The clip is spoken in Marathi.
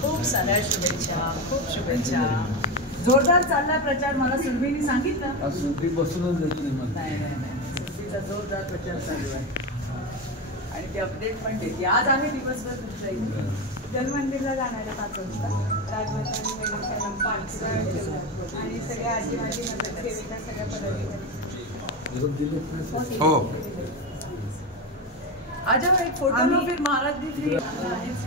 खूप साऱ्या शुभेच्छा, खूप शुभेच्छा. जोरदार चालला प्रचार. मला सुरभीने सांगितलं. सुरभी बसूनच देतो नाही नाही नाही, सुरभीचा जोरदार प्रचार चालू आहे आणि ती अपडेट पण देते. आज आम्ही दिवसभर तुमच्या इथे जलमंदिरला जाणाऱ्या 5 वाजता राजमाता आणि सगळ्या आजी माझी मदत सेवेच्या सगळ्या पदाधिकारी. हो. आज एक फोटो लो फिर महाराज भी फ्री आहे.